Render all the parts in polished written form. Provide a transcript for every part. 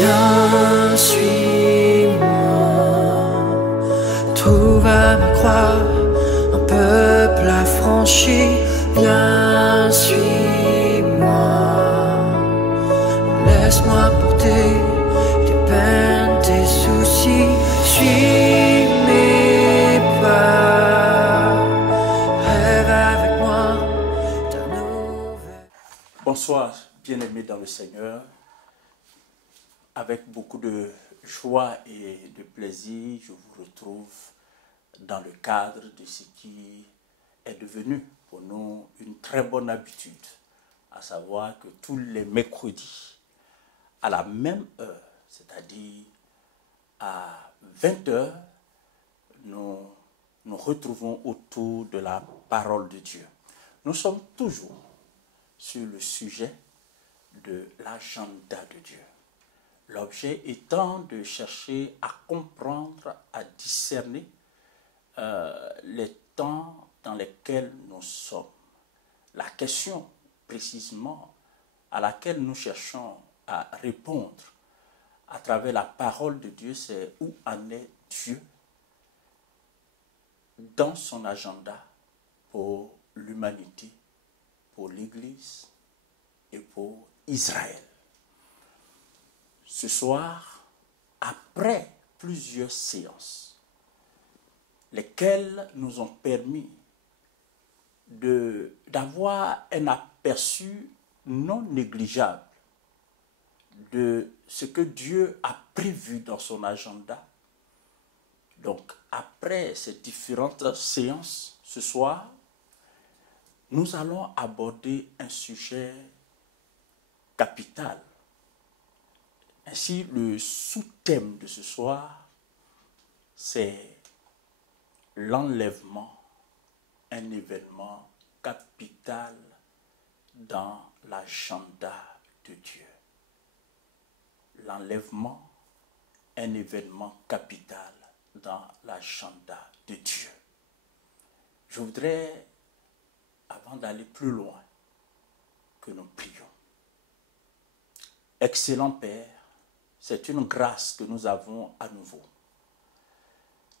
Viens, suis-moi, trouve à ma croix un peuple affranchi. Viens, suis-moi, laisse-moi porter tes peines, tes soucis. Suis mes pas, rêve avec moi ta nouvelle. Bonsoir, bien-aimés dans le Seigneur. Avec beaucoup de joie et de plaisir, je vous retrouve dans le cadre de ce qui est devenu pour nous une très bonne habitude, à savoir que tous les mercredis, à la même heure, c'est-à-dire à 20 h, nous nous retrouvons autour de la parole de Dieu. Nous sommes toujours sur le sujet de l'agenda de Dieu. L'objet étant de chercher à comprendre, à discerner les temps dans lesquels nous sommes. La question précisément à laquelle nous cherchons à répondre à travers la parole de Dieu, c'est où en est Dieu dans son agenda pour l'humanité, pour l'Église et pour Israël. Ce soir, après plusieurs séances, lesquelles nous ont permis d'avoir un aperçu non négligeable de ce que Dieu a prévu dans son agenda. Donc, après ces différentes séances, ce soir, nous allons aborder un sujet capital. Ainsi, le sous-thème de ce soir, c'est l'enlèvement, un événement capital dans l'agenda de Dieu. L'enlèvement, un événement capital dans l'agenda de Dieu. Je voudrais, avant d'aller plus loin, que nous prions. Excellent Père, c'est une grâce que nous avons à nouveau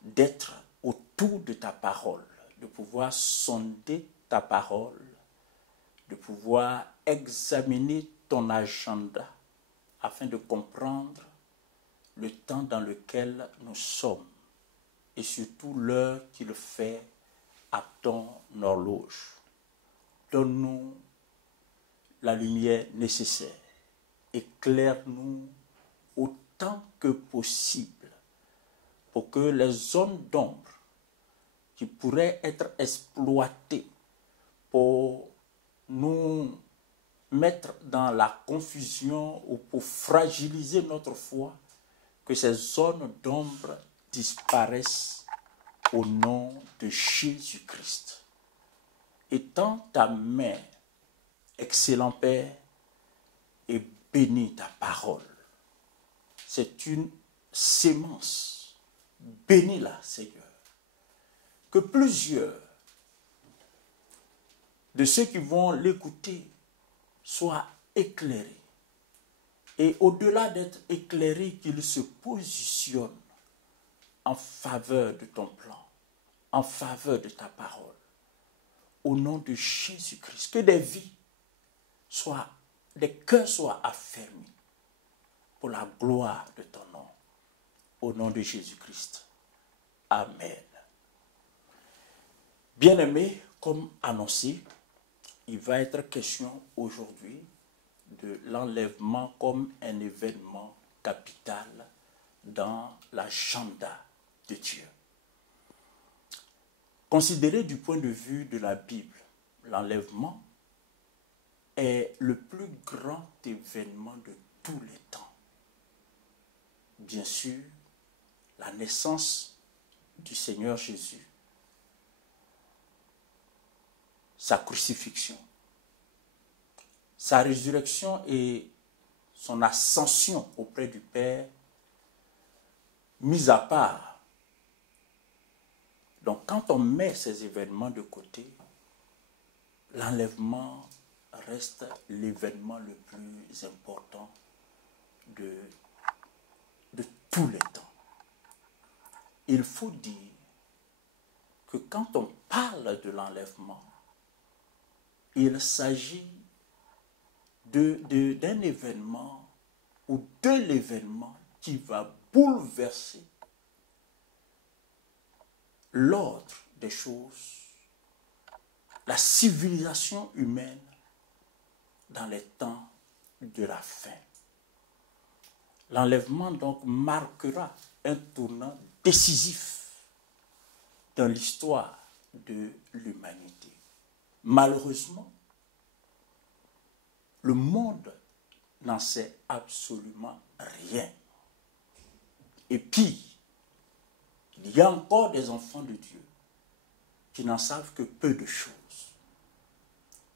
d'être autour de ta parole, de pouvoir sonder ta parole, de pouvoir examiner ton agenda afin de comprendre le temps dans lequel nous sommes et surtout l'heure qu'il fait à ton horloge. Donne-nous la lumière nécessaire. Éclaire-nous autant que possible pour que les zones d'ombre qui pourraient être exploitées pour nous mettre dans la confusion ou pour fragiliser notre foi, que ces zones d'ombre disparaissent au nom de Jésus-Christ. Étends ta main, excellent Père, et bénis ta parole. C'est une sémence. Bénis-la, Seigneur. Que plusieurs de ceux qui vont l'écouter soient éclairés. Et au-delà d'être éclairés, qu'ils se positionnent en faveur de ton plan, en faveur de ta parole. Au nom de Jésus-Christ, que des vies soient, des cœurs soient affermis pour la gloire de ton nom. Au nom de Jésus-Christ. Amen. Bien-aimés, comme annoncé, il va être question aujourd'hui de l'enlèvement comme un événement capital dans l'agenda de Dieu. Considéré du point de vue de la Bible, l'enlèvement est le plus grand événement de tous les temps. Bien sûr, la naissance du Seigneur Jésus, sa crucifixion, sa résurrection et son ascension auprès du Père, mis à part. Donc quand on met ces événements de côté, l'enlèvement reste l'événement le plus important de tous les temps. Il faut dire que quand on parle de l'enlèvement, il s'agit d'un événement ou de l'événement qui va bouleverser l'ordre des choses, la civilisation humaine dans les temps de la fin. L'enlèvement donc marquera un tournant décisif dans l'histoire de l'humanité. Malheureusement, le monde n'en sait absolument rien. Et puis, il y a encore des enfants de Dieu qui n'en savent que peu de choses,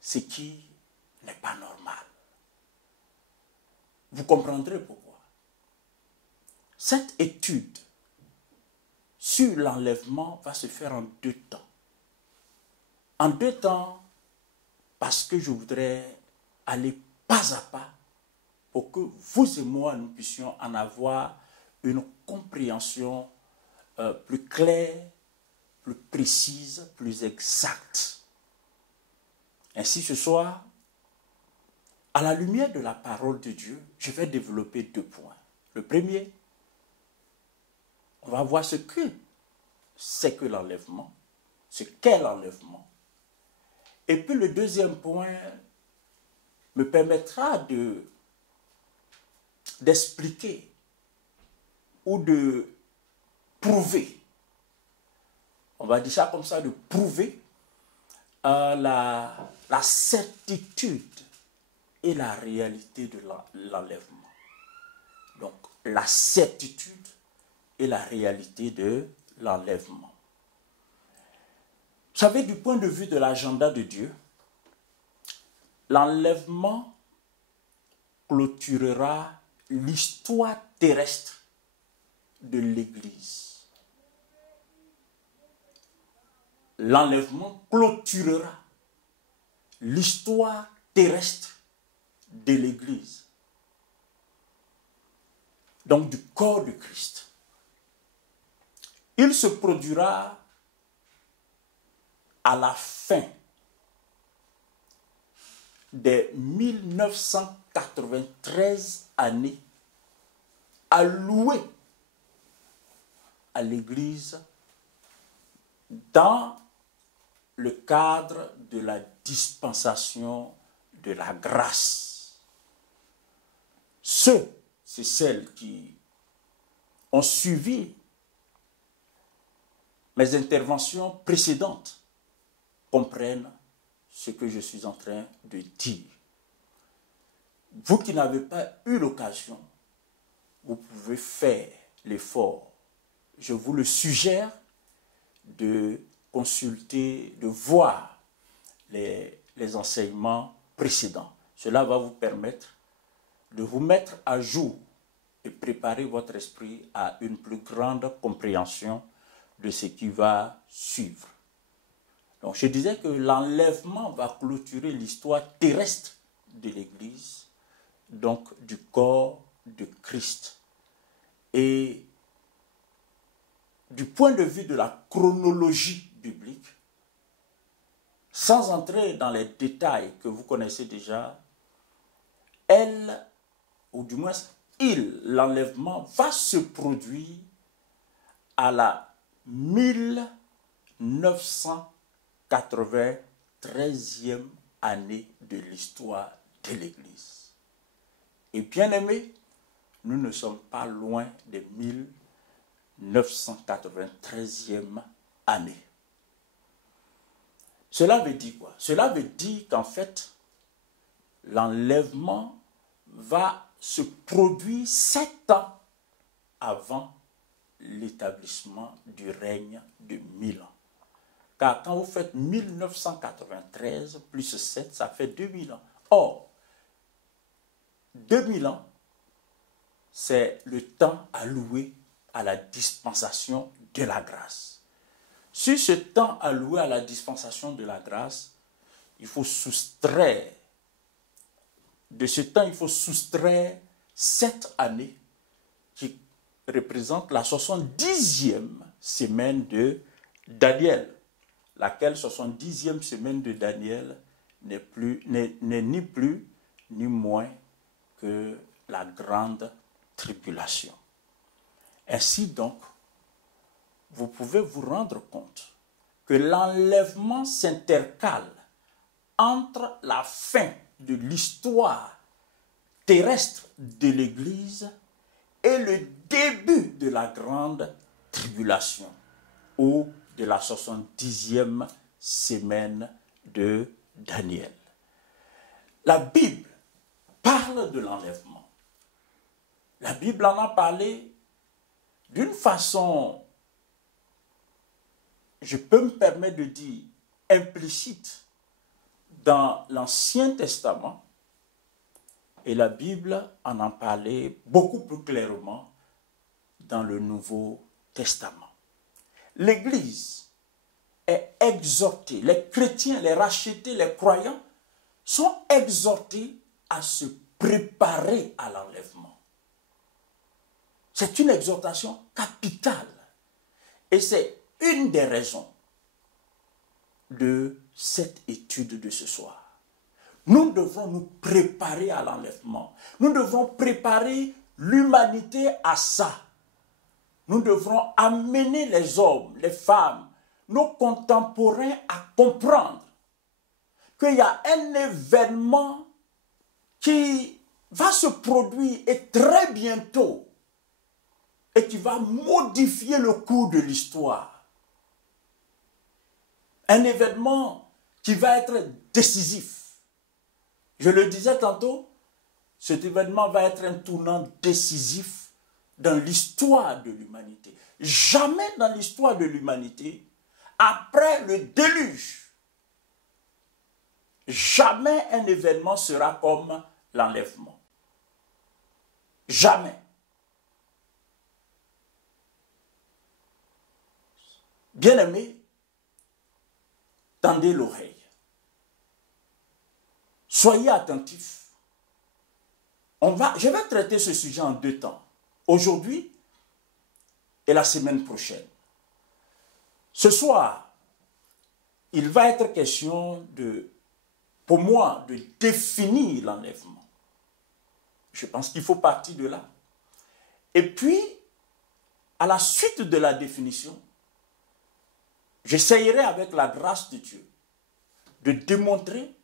ce qui n'est pas normal. Vous comprendrez pourquoi. Cette étude sur l'enlèvement va se faire en 2 temps. En 2 temps, parce que je voudrais aller pas à pas pour que vous et moi, nous puissions en avoir une compréhension plus claire, plus précise, plus exacte. Ainsi, ce soir, à la lumière de la parole de Dieu, je vais développer 2 points. Le premier, on va voir ce que c'est que l'enlèvement, ce qu'est l'enlèvement. Et puis le deuxième point me permettra d'expliquer ou de prouver, on va dire ça comme ça, de prouver la certitude et la réalité de l'enlèvement. Donc, la certitude et la réalité de l'enlèvement. Vous savez, du point de vue de l'agenda de Dieu, l'enlèvement clôturera l'histoire terrestre de l'Église. L'enlèvement clôturera l'histoire terrestre de l'Église. Donc du corps de Christ. Il se produira à la fin des 1993 années allouées à l'Église dans le cadre de la dispensation de la grâce. Ceux, c'est celles qui ont suivi mes interventions précédentes, comprennent ce que je suis en train de dire. Vous qui n'avez pas eu l'occasion, vous pouvez faire l'effort. Je vous le suggère de consulter, de voir les enseignements précédents. Cela va vous permettre de vous mettre à jour et préparer votre esprit à une plus grande compréhension de ce qui va suivre. Donc je disais que l'enlèvement va clôturer l'histoire terrestre de l'Église, donc du corps de Christ. Et du point de vue de la chronologie biblique, sans entrer dans les détails que vous connaissez déjà, elle, ou du moins l'enlèvement va se produire à la 1993e année de l'histoire de l'Église. Et bien aimés, nous ne sommes pas loin des 1993e année. Cela veut dire quoi? Cela veut dire qu'en fait, l'enlèvement va se produire 7 ans avant l'établissement du règne de 1000 ans. Car quand vous faites 1993 plus 7, ça fait 2000 ans. Or, 2000 ans, c'est le temps alloué à la dispensation de la grâce. Sur ce temps alloué à la dispensation de la grâce, il faut soustraire, de ce temps, il faut soustraire 7 années qui représente la 70e semaine de Daniel, laquelle 70e semaine de Daniel n'est ni plus ni moins que la grande tribulation. Ainsi donc, vous pouvez vous rendre compte que l'enlèvement s'intercale entre la fin de l'histoire terrestre de l'Église et le début de la grande tribulation ou de la 70e semaine de Daniel. La Bible parle de l'enlèvement. La Bible en a parlé d'une façon, je peux me permettre de dire, implicite dans l'Ancien Testament, et la Bible en a parlé beaucoup plus clairement dans le Nouveau Testament. L'Église est exhortée, les chrétiens, les rachetés, les croyants sont exhortés à se préparer à l'enlèvement. C'est une exhortation capitale et c'est une des raisons de cette étude de ce soir. Nous devons nous préparer à l'enlèvement. Nous devons préparer l'humanité à ça. Nous devrons amener les hommes, les femmes, nos contemporains à comprendre qu'il y a un événement qui va se produire et très bientôt et qui va modifier le cours de l'histoire. Un événement qui va être décisif. Je le disais tantôt, cet événement va être un tournant décisif dans l'histoire de l'humanité. Jamais dans l'histoire de l'humanité, après le déluge, jamais un événement sera comme l'enlèvement. Jamais. Bien-aimés, tendez l'oreille. Soyez attentifs. Je vais traiter ce sujet en 2 temps. Aujourd'hui et la semaine prochaine. Ce soir, il va être question pour moi, de définir l'enlèvement. Je pense qu'il faut partir de là. Et puis, à la suite de la définition, j'essayerai avec la grâce de Dieu de démontrer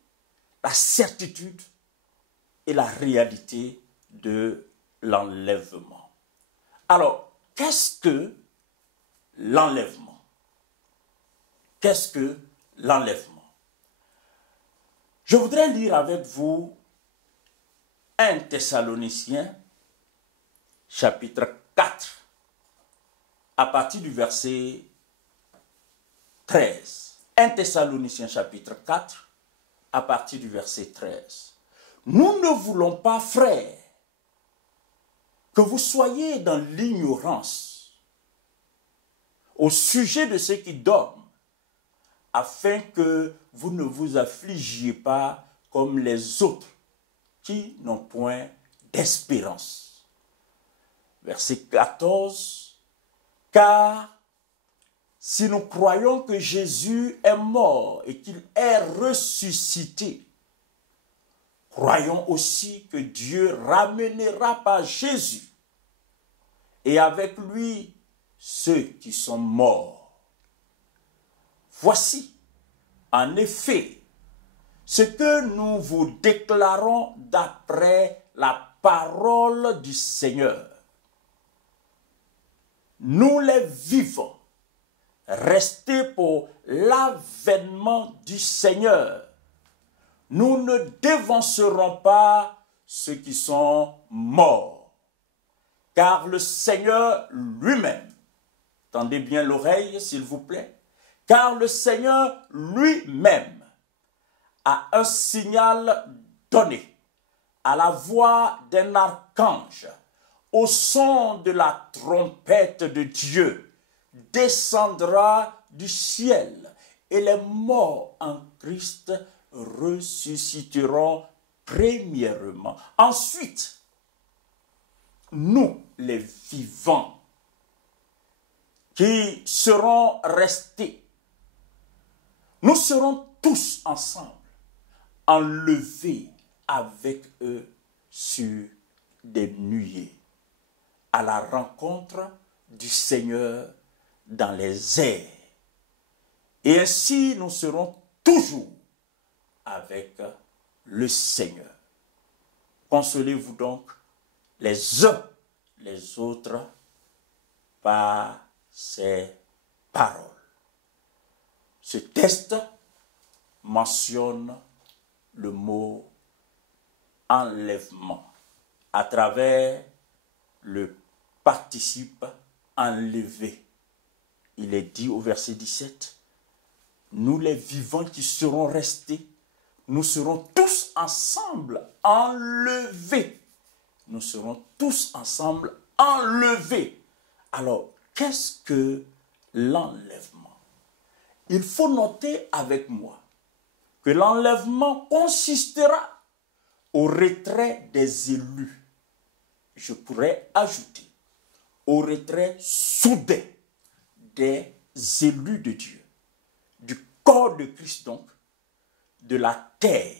la certitude et la réalité de l'enlèvement. Alors, qu'est-ce que l'enlèvement? Qu'est-ce que l'enlèvement? Je voudrais lire avec vous 1 Thessaloniciens, chapitre 4, à partir du verset 13. 1 Thessaloniciens, chapitre 4, à partir du verset 13. Nous ne voulons pas, frères, que vous soyez dans l'ignorance au sujet de ceux qui dorment, afin que vous ne vous affligiez pas comme les autres qui n'ont point d'espérance. Verset 14. Car si nous croyons que Jésus est mort et qu'il est ressuscité, croyons aussi que Dieu ramènera par Jésus et avec lui ceux qui sont morts. Voici, en effet, ce que nous vous déclarons d'après la parole du Seigneur. Nous les vivants, restés pour l'avènement du Seigneur. Nous ne dévancerons pas ceux qui sont morts, car le Seigneur lui-même, tendez bien l'oreille s'il vous plaît, car le Seigneur lui-même a un signal donné à la voix d'un archange, au son de la trompette de Dieu, descendra du ciel et les morts en Christ ressusciteront premièrement. Ensuite, nous, les vivants, qui serons restés, nous serons tous ensemble enlevés avec eux sur des nuées à la rencontre du Seigneur dans les airs. Et ainsi nous serons toujours avec le Seigneur. Consolez-vous donc les uns les autres par ces paroles. Ce texte mentionne le mot enlèvement à travers le participe enlevé. Il est dit au verset 17, nous les vivants qui serons restés, nous serons tous ensemble enlevés. Nous serons tous ensemble enlevés. Alors, qu'est-ce que l'enlèvement? Il faut noter avec moi que l'enlèvement consistera au retrait des élus. Je pourrais ajouter au retrait soudain des élus de Dieu, du corps de Christ donc, de la terre,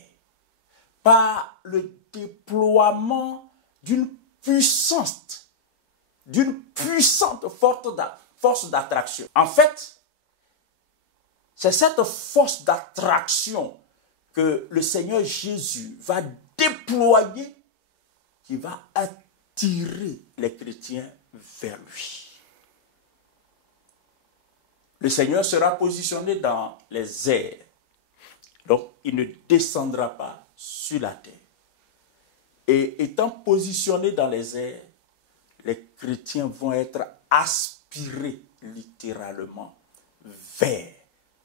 par le déploiement d'une puissante force d'attraction. En fait, c'est cette force d'attraction que le Seigneur Jésus va déployer qui va attirer les chrétiens vers lui. Le Seigneur sera positionné dans les airs. Donc, il ne descendra pas sur la terre. Et étant positionné dans les airs, les chrétiens vont être aspirés littéralement vers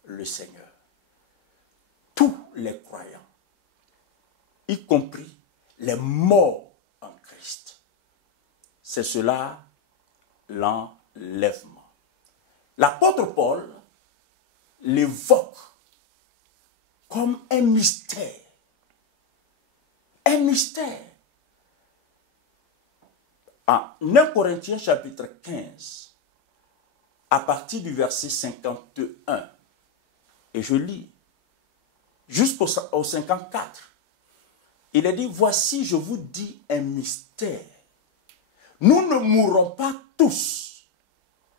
le Seigneur. Tous les croyants, y compris les morts en Christ. C'est cela l'enlèvement. L'apôtre Paul l'évoque comme un mystère. Un mystère. En 1 Corinthiens chapitre 15, à partir du verset 51, et je lis jusqu'au 54, il est dit, voici, je vous dis un mystère. Nous ne mourrons pas tous,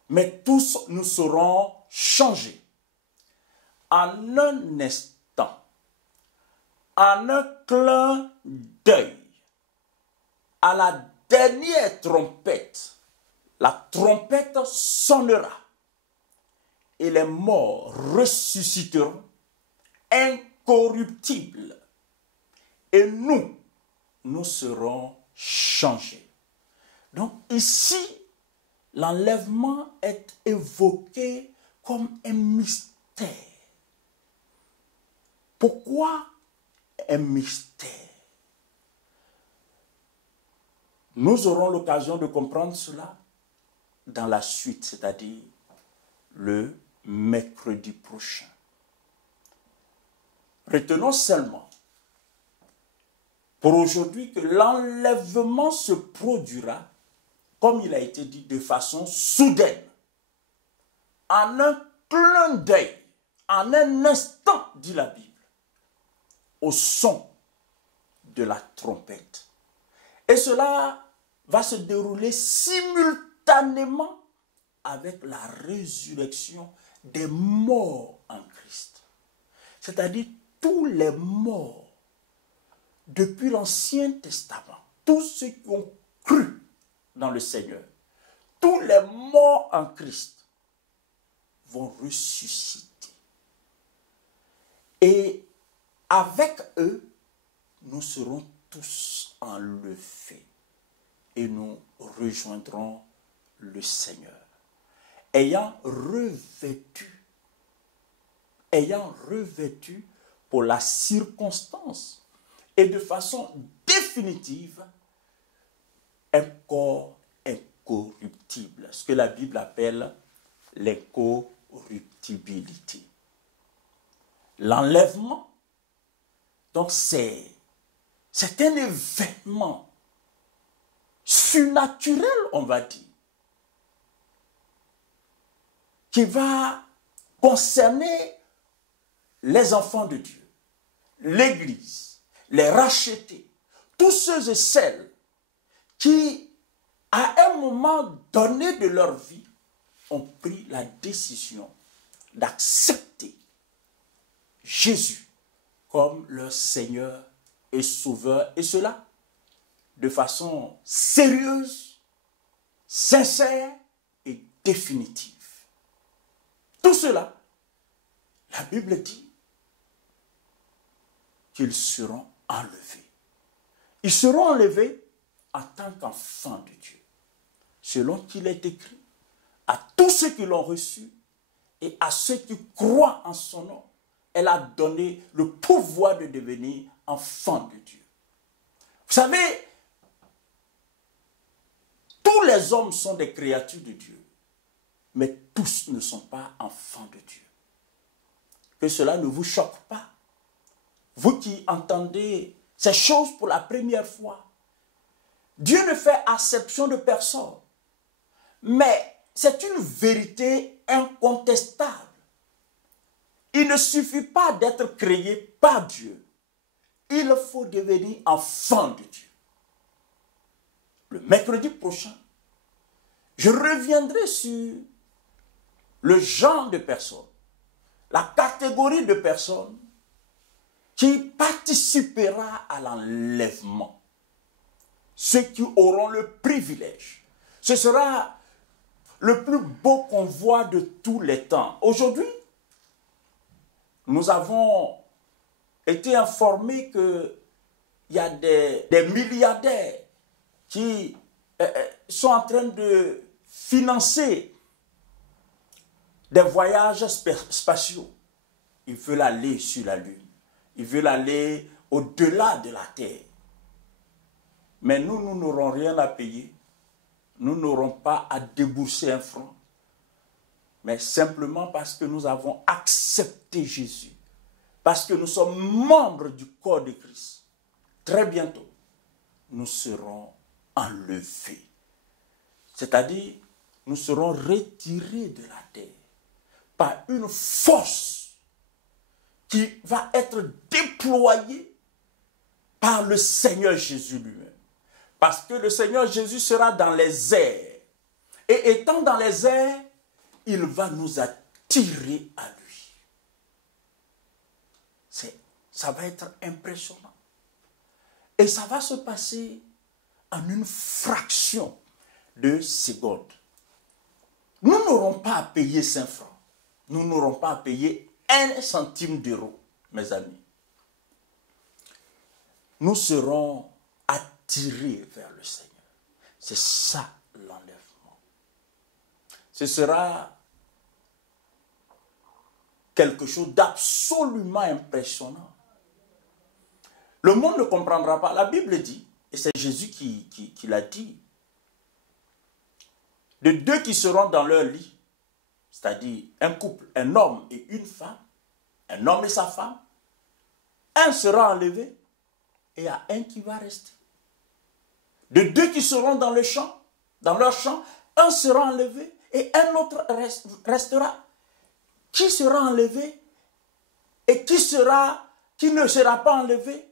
mais tous nous serons changés. En un instant, en un clin d'œil, à la dernière trompette, la trompette sonnera et les morts ressusciteront incorruptibles et nous serons changés. Donc ici, l'enlèvement est évoqué comme un mystère. Pourquoi un mystère? Nous aurons l'occasion de comprendre cela dans la suite, c'est-à-dire le mercredi prochain. Retenons seulement pour aujourd'hui que l'enlèvement se produira, comme il a été dit, de façon soudaine, en un clin d'œil, en un instant, dit la Bible, au son de la trompette. Et cela va se dérouler simultanément avec la résurrection des morts en Christ. C'est-à-dire tous les morts depuis l'Ancien Testament, tous ceux qui ont cru dans le Seigneur, tous les morts en Christ vont ressusciter. Et avec eux, nous serons tous enlevés et nous rejoindrons le Seigneur. Ayant revêtu pour la circonstance et de façon définitive un corps incorruptible, ce que la Bible appelle l'incorruptibilité. L'enlèvement, donc c'est un événement surnaturel, on va dire, qui va concerner les enfants de Dieu, l'Église, les rachetés, tous ceux et celles qui, à un moment donné de leur vie, ont pris la décision d'accepter Jésus comme leur Seigneur et Sauveur, et cela de façon sérieuse, sincère et définitive. Tout cela, la Bible dit qu'ils seront enlevés. Ils seront enlevés en tant qu'enfants de Dieu, selon qu'il est écrit, à tous ceux qui l'ont reçu et à ceux qui croient en son nom, elle a donné le pouvoir de devenir enfants de Dieu. Vous savez, tous les hommes sont des créatures de Dieu, mais tous ne sont pas enfants de Dieu. Que cela ne vous choque pas. Vous qui entendez ces choses pour la première fois, Dieu ne fait acception de personne, mais c'est une vérité incontestable. Il ne suffit pas d'être créé par Dieu. Il faut devenir enfant de Dieu. Le mercredi prochain, je reviendrai sur le genre de personnes, la catégorie de personnes qui participera à l'enlèvement. Ceux qui auront le privilège. Ce sera le plus beau convoi de tous les temps. Aujourd'hui, nous avons été informés qu'il y a des milliardaires qui sont en train de financer des voyages spatiaux. Ils veulent aller sur la Lune. Ils veulent aller au-delà de la Terre. Mais nous n'aurons rien à payer. Nous n'aurons pas à débourser un franc. Mais simplement parce que nous avons accepté Jésus. Parce que nous sommes membres du corps de Christ. Très bientôt, nous serons enlevés. C'est-à-dire, nous serons retirés de la terre par une force qui va être déployée par le Seigneur Jésus lui-même. Parce que le Seigneur Jésus sera dans les airs. Et étant dans les airs, il va nous attirer à lui. Ça va être impressionnant. Et ça va se passer en une fraction de seconde. Nous n'aurons pas à payer 5 francs. Nous n'aurons pas à payer 1 centime d'euro, mes amis. Nous serons attirés vers le Seigneur. C'est ça l'enlèvement. Ce sera quelque chose d'absolument impressionnant. Le monde ne comprendra pas. La Bible dit, et c'est Jésus qui l'a dit, de 2 qui seront dans leur lit, c'est-à-dire un couple, un homme et une femme, un homme et sa femme, un sera enlevé et il y a un qui va rester. De 2 qui seront dans le champ, dans leur champ, un sera enlevé et un autre restera. Qui sera enlevé et qui ne sera pas enlevé?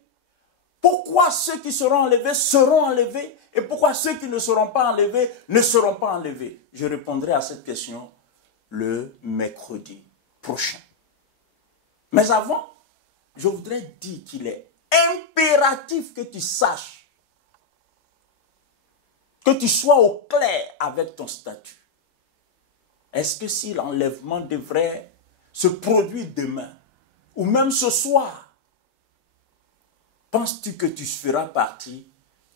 Pourquoi ceux qui seront enlevés et pourquoi ceux qui ne seront pas enlevés ne seront pas enlevés? Je répondrai à cette question le mercredi prochain. Mais avant, je voudrais dire qu'il est impératif que tu saches, que tu sois au clair avec ton statut. Est-ce que si l'enlèvement devrait se produire demain ou même ce soir, penses-tu que tu feras partie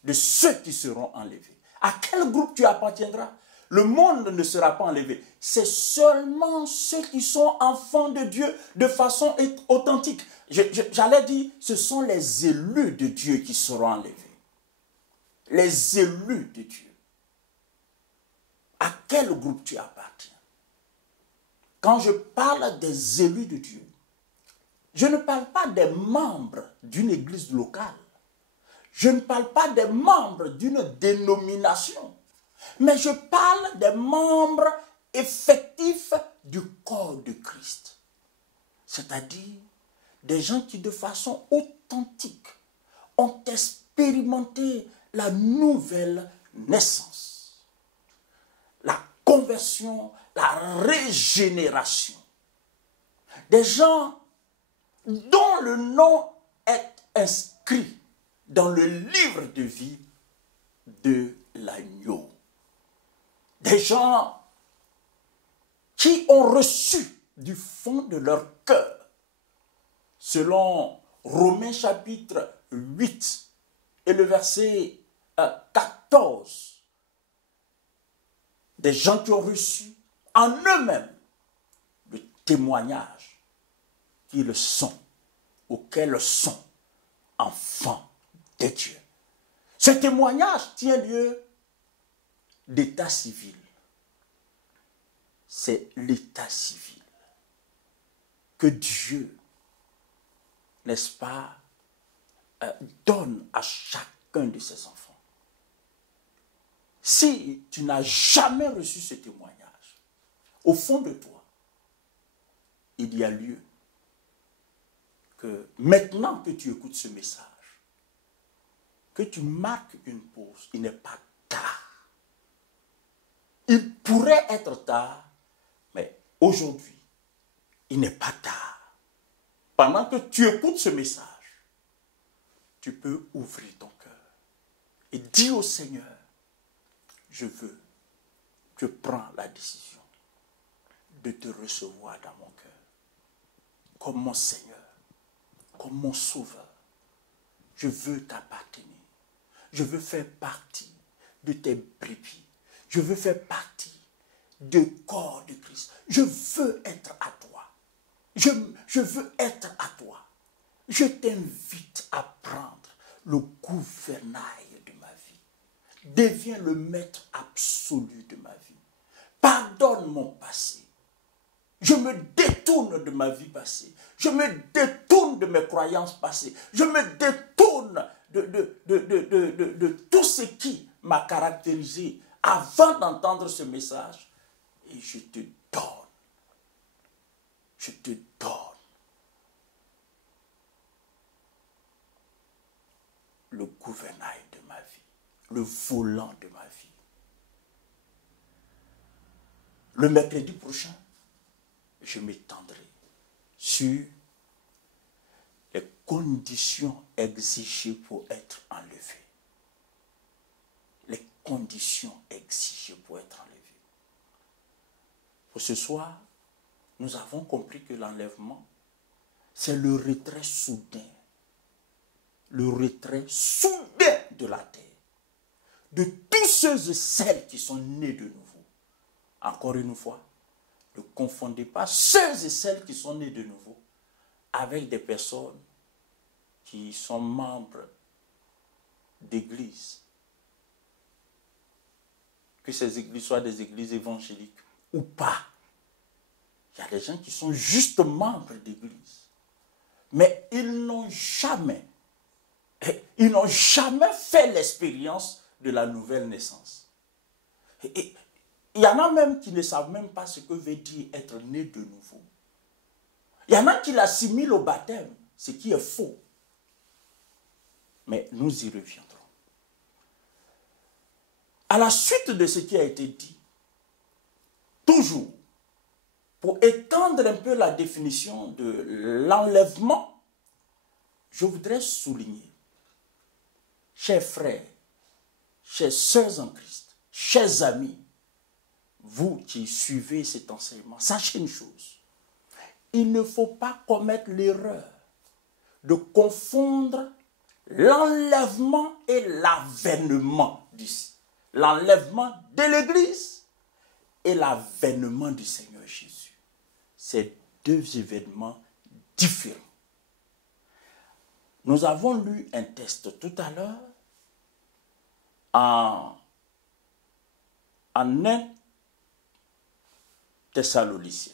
de ceux qui seront enlevés? À quel groupe tu appartiendras? Le monde ne sera pas enlevé. C'est seulement ceux qui sont enfants de Dieu de façon authentique. J'allais dire, ce sont les élus de Dieu qui seront enlevés. Les élus de Dieu. À quel groupe tu appartiens? Quand je parle des élus de Dieu, je ne parle pas des membres d'une église locale. Je ne parle pas des membres d'une dénomination, mais je parle des membres effectifs du corps de Christ. C'est-à-dire des gens qui de façon authentique ont expérimenté la nouvelle naissance, la conversion, la régénération. Des gens dont le nom est inscrit dans le livre de vie de l'agneau. Des gens qui ont reçu du fond de leur cœur, selon Romains chapitre 8 et le verset 14, des gens qui ont reçu en eux-mêmes le témoignage qu'ils sont, auxquels sont enfants de Dieu. Ce témoignage tient lieu d'état civil. C'est l'état civil que Dieu, n'est-ce pas, donne à chacun de ses enfants. Si tu n'as jamais reçu ce témoignage, au fond de toi, il y a lieu que maintenant que tu écoutes ce message, que tu marques une pause. Il n'est pas tard. Il pourrait être tard, mais aujourd'hui, il n'est pas tard. Pendant que tu écoutes ce message, tu peux ouvrir ton cœur et dire au Seigneur, je prends la décision de te recevoir dans mon cœur, comme mon Seigneur, comme mon Sauveur. Je veux t'appartenir. Je veux faire partie de tes brebis. Je veux faire partie du corps de Christ. Je veux être à toi. Je veux être à toi. Je t'invite à prendre le gouvernail de ma vie. Deviens le maître absolu de ma vie. Pardonne mon passé. Je me détourne de ma vie passée. Je me détourne de mes croyances passées. Je me détourne de tout ce qui m'a caractérisé avant d'entendre ce message. Et je te donne le gouvernail de ma vie, le volant de ma vie. Le mercredi prochain, je m'étendrai sur les conditions exigées pour être enlevé. Les conditions exigées pour être enlevé. Pour ce soir, nous avons compris que l'enlèvement, c'est le retrait soudain. Le retrait soudain de la terre. De tous ceux et celles qui sont nés de nouveau. Encore une fois, ne confondez pas ceux et celles qui sont nés de nouveau avec des personnes qui sont membres d'églises. Que ces églises soient des églises évangéliques ou pas. Il y a des gens qui sont juste membres d'églises. Mais ils n'ont jamais fait l'expérience de la nouvelle naissance. Et il y en a même qui ne savent même pas ce que veut dire être né de nouveau. Il y en a qui l'assimilent au baptême, ce qui est faux. Mais nous y reviendrons. À la suite de ce qui a été dit, toujours, pour étendre un peu la définition de l'enlèvement, je voudrais souligner, chers frères, chers sœurs en Christ, chers amis, vous qui suivez cet enseignement, sachez une chose. Il ne faut pas commettre l'erreur de confondre l'enlèvement et l'avènement l'enlèvement de l'Église et l'avènement du Seigneur Jésus. C'est deux événements différents. Nous avons lu un texte tout à l'heure en 1 Thessaloniciens,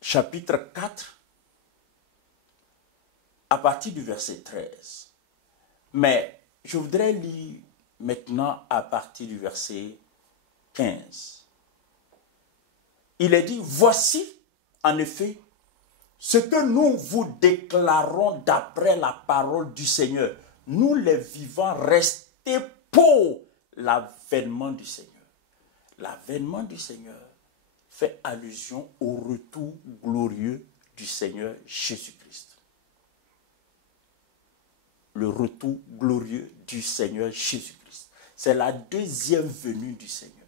chapitre 4, à partir du verset 13. Mais je voudrais lire maintenant à partir du verset 15. Il est dit, voici en effet ce que nous vous déclarons d'après la parole du Seigneur. Nous les vivants restés pour l'avènement du Seigneur. L'avènement du Seigneur fait allusion au retour glorieux du Seigneur Jésus-Christ. Le retour glorieux du Seigneur Jésus-Christ. C'est la deuxième venue du Seigneur.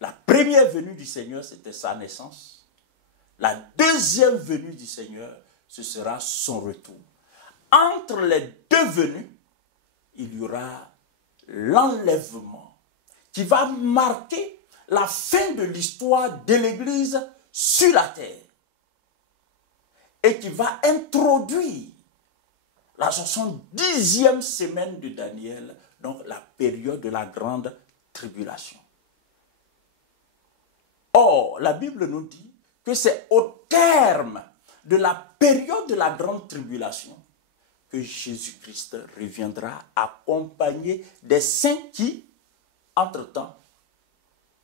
La première venue du Seigneur, c'était sa naissance. La deuxième venue du Seigneur, ce sera son retour. Entre les deux venues, il y aura l'enlèvement qui va marquer la fin de l'histoire de l'Église sur la terre et qui va introduire la 70e semaine de Daniel, donc la période de la grande tribulation. Or, la Bible nous dit que c'est au terme de la période de la grande tribulation que Jésus-Christ reviendra accompagné des saints qui, entre-temps,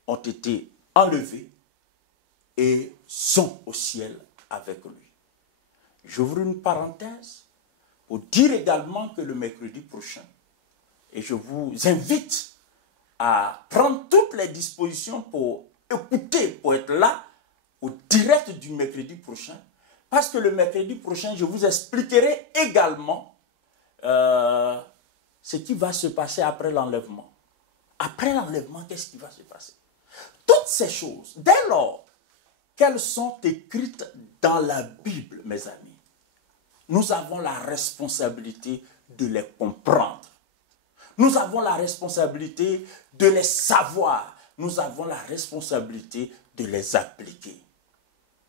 ont été enlevés et sont au ciel avec lui. J'ouvre une parenthèse pour dire également que le mercredi prochain, et je vous invite à prendre toutes les dispositions pour écouter, pour être là au direct du mercredi prochain, parce que le mercredi prochain, je vous expliquerai également ce qui va se passer après l'enlèvement. Après l'enlèvement, qu'est-ce qui va se passer? Toutes ces choses, dès lors qu'elles sont écrites dans la Bible, mes amis, nous avons la responsabilité de les comprendre. Nous avons la responsabilité de les savoir. Nous avons la responsabilité de les appliquer.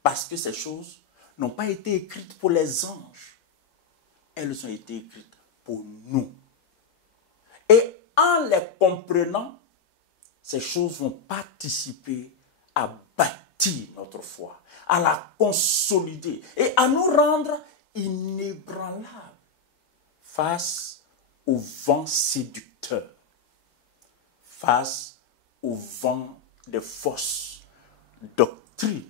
Parce que ces choses n'ont pas été écrites pour les anges. Elles ont été écrites pour nous. Et en les comprenant, ces choses vont participer à bâtir notre foi, à la consolider et à nous rendre inébranlables face au vent séducteur, face au vent des fausses doctrines,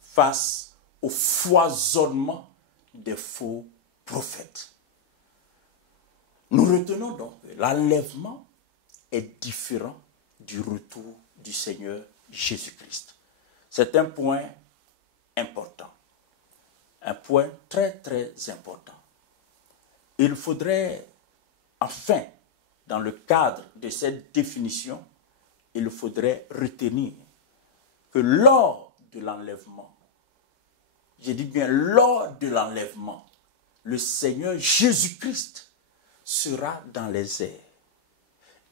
face au foisonnement des faux prophètes. Nous retenons donc que l'enlèvement est différent du retour du Seigneur Jésus-Christ. C'est un point important. Un point très, très important. Il faudrait, enfin, dans le cadre de cette définition, il faudrait retenir que lors de l'enlèvement, je dis bien lors de l'enlèvement, le Seigneur Jésus-Christ sera dans les airs.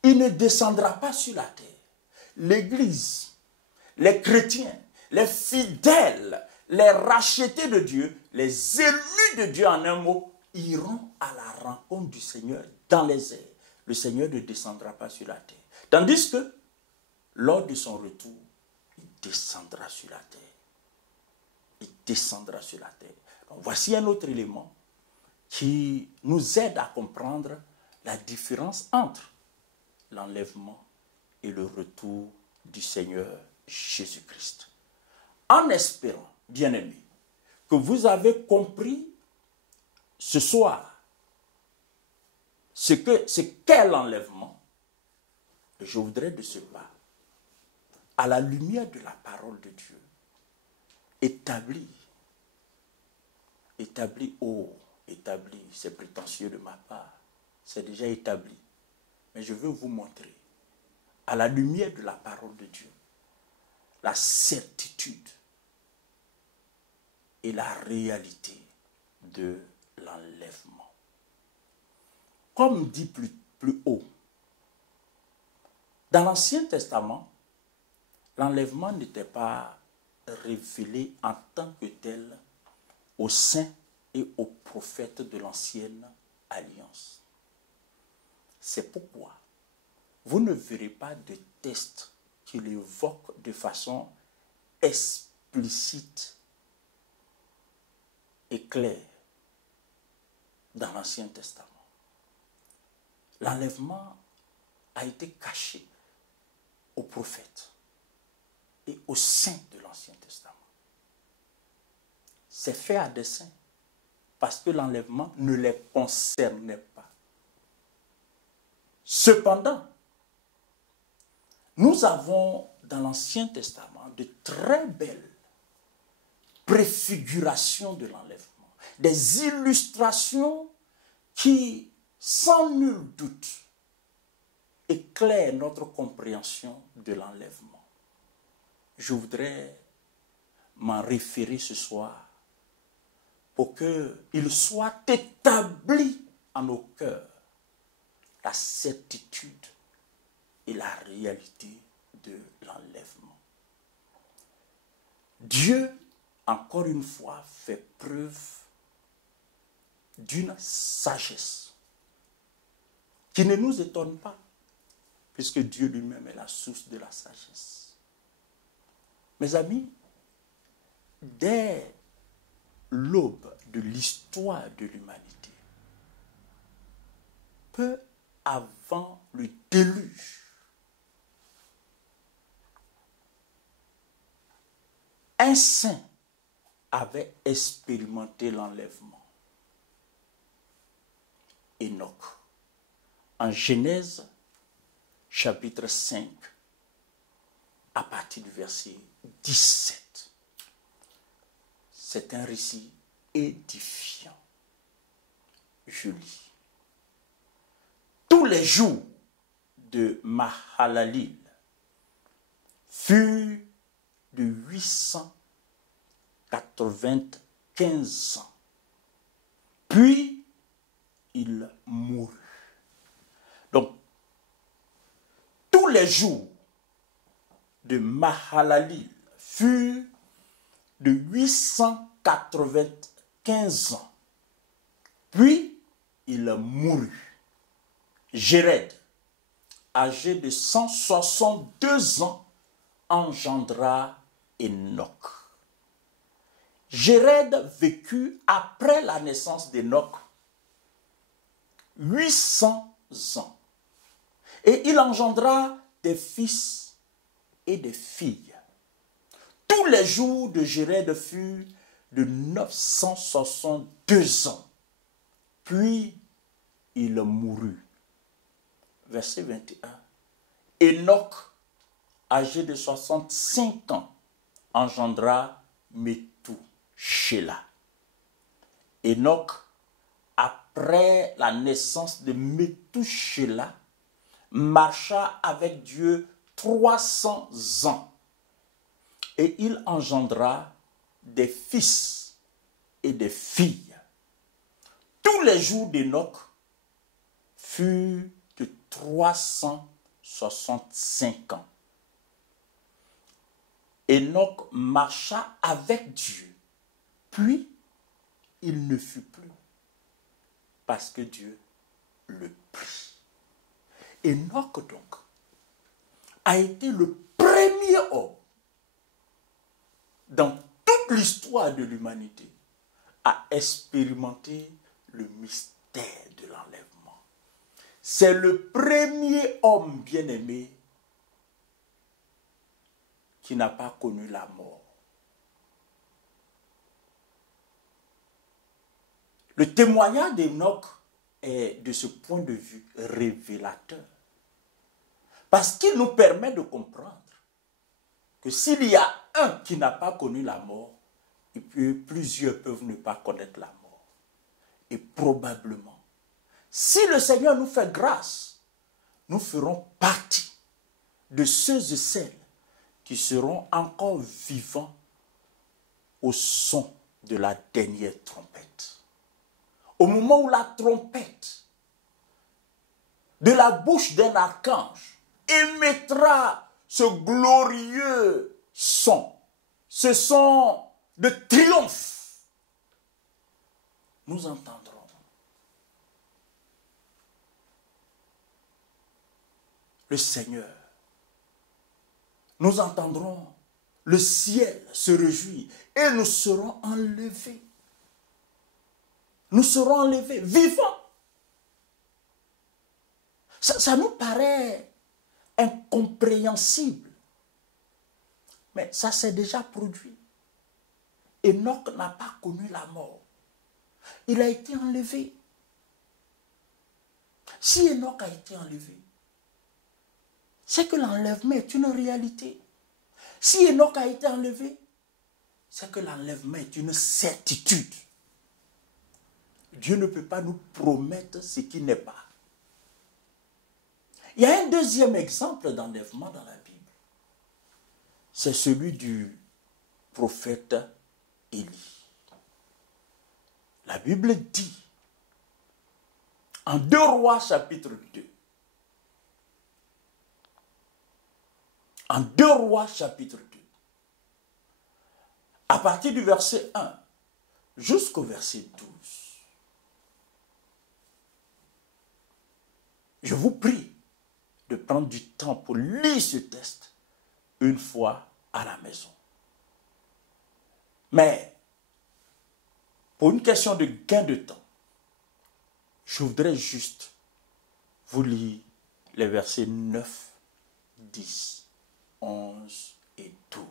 Il ne descendra pas sur la terre. L'Église, les chrétiens, les fidèles, les rachetés de Dieu, les élus de Dieu en un mot, iront à la rencontre du Seigneur dans les airs. Le Seigneur ne descendra pas sur la terre. Tandis que, lors de son retour, il descendra sur la terre. Il descendra sur la terre. Donc, voici un autre élément qui nous aide à comprendre la différence entre l'enlèvement et le retour du Seigneur Jésus-Christ. En espérant, bien-aimés, que vous avez compris ce soir ce qu'est l'enlèvement, je voudrais de ce pas, à la lumière de la parole de Dieu, établi, c'est prétentieux de ma part, c'est déjà établi, mais je veux vous montrer, à la lumière de la parole de Dieu, la certitude et la réalité de l'enlèvement. Comme dit plus haut, dans l'Ancien Testament, l'enlèvement n'était pas révélé en tant que tel aux saints et aux prophètes de l'Ancienne Alliance. C'est pourquoi vous ne verrez pas de texte qui l'évoque de façon explicite est clair dans l'Ancien Testament. L'enlèvement a été caché aux prophètes et aux saints de l'Ancien Testament. C'est fait à dessein parce que l'enlèvement ne les concernait pas. Cependant, nous avons dans l'Ancien Testament de très belles préfigurations de l'enlèvement, des illustrations qui, sans nul doute, éclairent notre compréhension de l'enlèvement. Je voudrais m'en référer ce soir pour qu'il soit établi en nos cœurs la certitude et la réalité de l'enlèvement. Dieu, encore une fois, fait preuve d'une sagesse qui ne nous étonne pas, puisque Dieu lui-même est la source de la sagesse. Mes amis, dès l'aube de l'histoire de l'humanité, peu avant le déluge, un saint avait expérimenté l'enlèvement. Enoch. En Genèse, chapitre 5, à partir du verset 17. C'est un récit édifiant. Je lis. Tous les jours de Mahalalil furent de 895 ans. Puis il mourut. Donc, tous les jours de Mahalalil furent de 895 ans. Puis il mourut. Jéred, âgé de 162 ans, engendra Enoch. Jéred vécut après la naissance d'Enoch 800 ans. Et il engendra des fils et des filles. Tous les jours de Jéred furent de 962 ans. Puis il mourut. Verset 21. Enoch, âgé de 65 ans, engendra Methushélah. Enoch, après la naissance de Methushélah, marcha avec Dieu 300 ans. Et il engendra des fils et des filles. Tous les jours d'Enoch furent de 365 ans. Enoch marcha avec Dieu, puis il ne fut plus, parce que Dieu le prit. Enoch donc a été le premier homme dans toute l'histoire de l'humanité à expérimenter le mystère de l'enlèvement. C'est le premier homme bien-aimé qui n'a pas connu la mort. Le témoignage d'Enoch est, de ce point de vue, révélateur. Parce qu'il nous permet de comprendre que s'il y a un qui n'a pas connu la mort, plusieurs peuvent ne pas connaître la mort. Et probablement, si le Seigneur nous fait grâce, nous ferons partie de ceux et celles qui seront encore vivants au son de la dernière trompette. Au moment où la trompette de la bouche d'un archange émettra ce glorieux son, ce son de triomphe, nous entendrons le Seigneur. Nous entendrons le ciel se réjouir et nous serons enlevés nous serons enlevés vivants. Ça nous paraît incompréhensible. Mais ça s'est déjà produit. Enoch n'a pas connu la mort. Il a été enlevé. Si Enoch a été enlevé, c'est que l'enlèvement est une réalité. Si Enoch a été enlevé, c'est que l'enlèvement est une certitude. Dieu ne peut pas nous promettre ce qui n'est pas. Il y a un deuxième exemple d'enlèvement dans la Bible. C'est celui du prophète Élie. La Bible dit, en 2 Rois chapitre 2, en 2 Rois chapitre 2, à partir du verset 1 jusqu'au verset 12, je vous prie de prendre du temps pour lire ce texte une fois à la maison. Mais, pour une question de gain de temps, je voudrais juste vous lire les versets 9, 10, 11 et 12.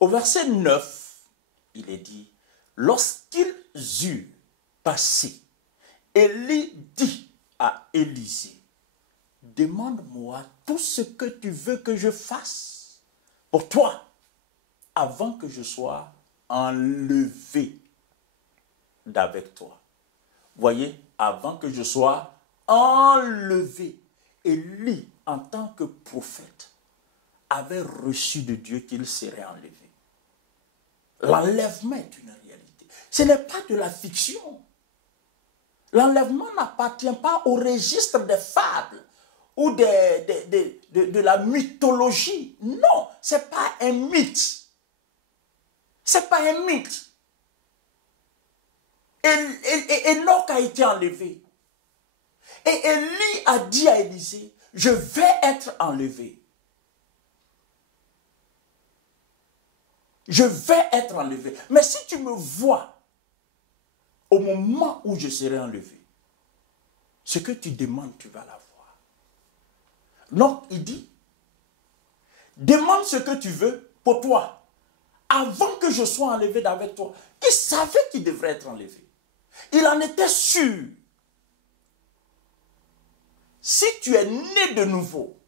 Au verset 9, il est dit, lorsqu'ils eurent passé, Élie dit à Élisée, demande-moi tout ce que tu veux que je fasse pour toi avant que je sois enlevé d'avec toi. Voyez, avant que je sois enlevé. Élie, en tant que prophète, avait reçu de Dieu qu'il serait enlevé. L'enlèvement est une réalité. Ce n'est pas de la fiction. L'enlèvement n'appartient pas au registre des fables ou de la mythologie. Non, ce n'est pas un mythe. Ce n'est pas un mythe. Enoch a été enlevé. Et Élie a dit à Élisée, je vais être enlevé. Je vais être enlevé. Mais si tu me vois au moment où je serai enlevé, ce que tu demandes, tu vas l'avoir. Donc, il dit, demande ce que tu veux pour toi, avant que je sois enlevé d'avec toi. Il savait qu'il devrait être enlevé. Il en était sûr. Si tu es né de nouveau,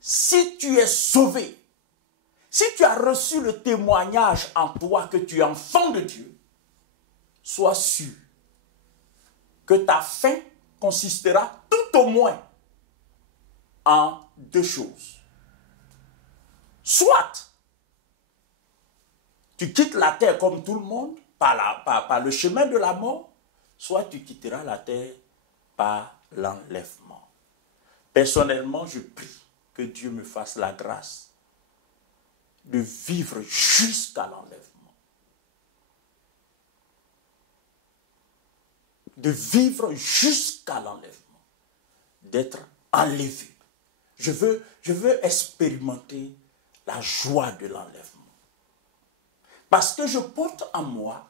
si tu es sauvé, si tu as reçu le témoignage en toi que tu es enfant de Dieu, sois sûr que ta fin consistera tout au moins en deux choses. Soit tu quittes la terre comme tout le monde, par le chemin de la mort, soit tu quitteras la terre par l'enlèvement. Personnellement, je prie que Dieu me fasse la grâce de vivre jusqu'à l'enlèvement. De vivre jusqu'à l'enlèvement. D'être enlevé. Je veux expérimenter la joie de l'enlèvement. Parce que je porte en moi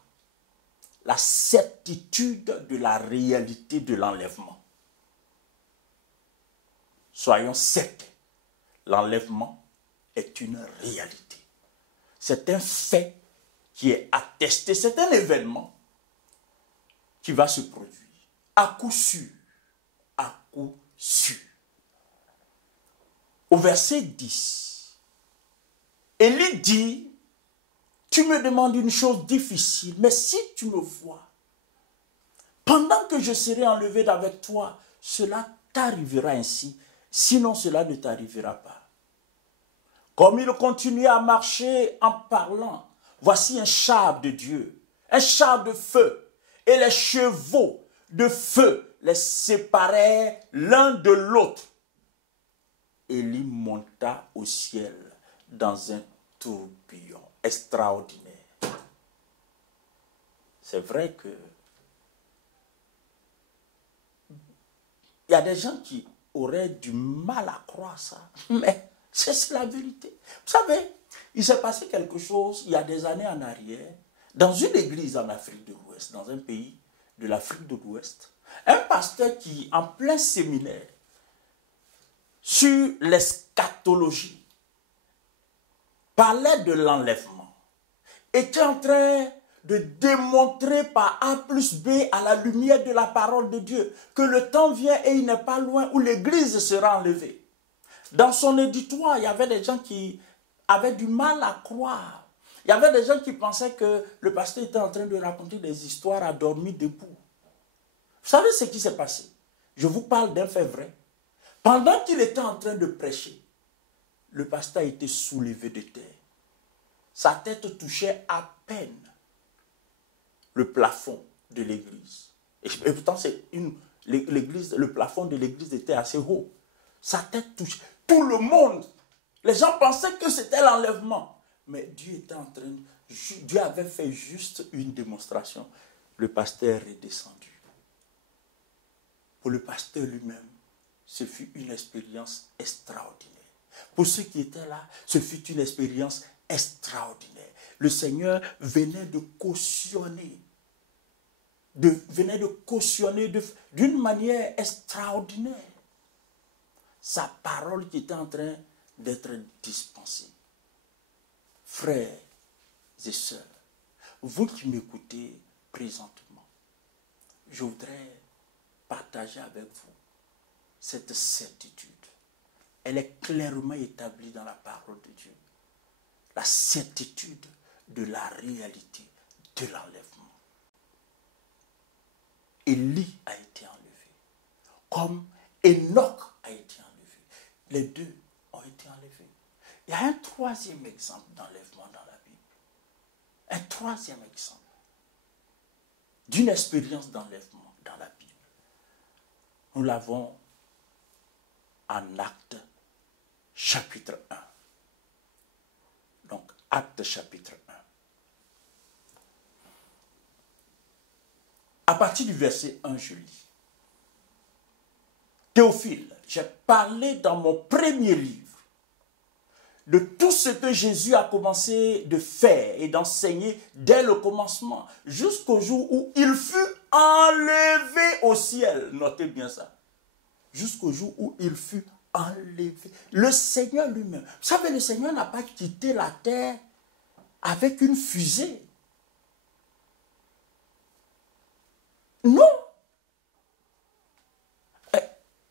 la certitude de la réalité de l'enlèvement. Soyons certains, l'enlèvement est une réalité. C'est un fait qui est attesté, c'est un événement qui va se produire. À coup sûr, à coup sûr. Au verset 10, Élie dit, tu me demandes une chose difficile, mais si tu me vois, pendant que je serai enlevé d'avec toi, cela t'arrivera ainsi, sinon cela ne t'arrivera pas. Comme il continuait à marcher en parlant, voici un char de Dieu, un char de feu, et les chevaux de feu les séparaient l'un de l'autre. Élie monta au ciel dans un tourbillon extraordinaire. C'est vrai que il y a des gens qui auraient du mal à croire ça, mais c'est la vérité. Vous savez, il s'est passé quelque chose il y a des années en arrière dans une église en Afrique de l'Ouest, dans un pays de l'Afrique de l'Ouest, un pasteur qui, en plein séminaire, sur l'eschatologie, parlait de l'enlèvement, était en train de démontrer par A plus B à la lumière de la parole de Dieu que le temps vient et il n'est pas loin où l'église sera enlevée. Dans son auditoire, il y avait des gens qui avaient du mal à croire. Il y avait des gens qui pensaient que le pasteur était en train de raconter des histoires à dormir debout. Vous savez ce qui s'est passé? Je vous parle d'un fait vrai. Pendant qu'il était en train de prêcher, le pasteur a été soulevé de terre. Sa tête touchait à peine le plafond de l'église. Et pourtant, le plafond de l'église était assez haut. Sa tête touchait. Tout le monde, les gens pensaient que c'était l'enlèvement. Mais Dieu avait fait juste une démonstration. Le pasteur est descendu. Pour le pasteur lui-même, ce fut une expérience extraordinaire. Pour ceux qui étaient là, ce fut une expérience extraordinaire. Le Seigneur venait de cautionner, d'une manière extraordinaire sa parole qui était en train d'être dispensée. Frères et sœurs, vous qui m'écoutez présentement, je voudrais partager avec vous cette certitude. Elle est clairement établie dans la parole de Dieu. La certitude de la réalité de l'enlèvement. Élie a été enlevé, comme Enoch a été enlevé. Les deux ont été enlevés. Il y a un troisième exemple d'enlèvement dans la Bible. Un troisième exemple d'une expérience d'enlèvement dans la Bible. Nous l'avons en Actes chapitre 1. Donc, Actes chapitre 1. À partir du verset 1, je lis. Théophile, j'ai parlé dans mon premier livre de tout ce que Jésus a commencé de faire et d'enseigner dès le commencement, jusqu'au jour où il fut enlevé au ciel. Notez bien ça. Jusqu'au jour où il fut enlevé. Le Seigneur lui-même. Vous savez, le Seigneur n'a pas quitté la terre avec une fusée. Non.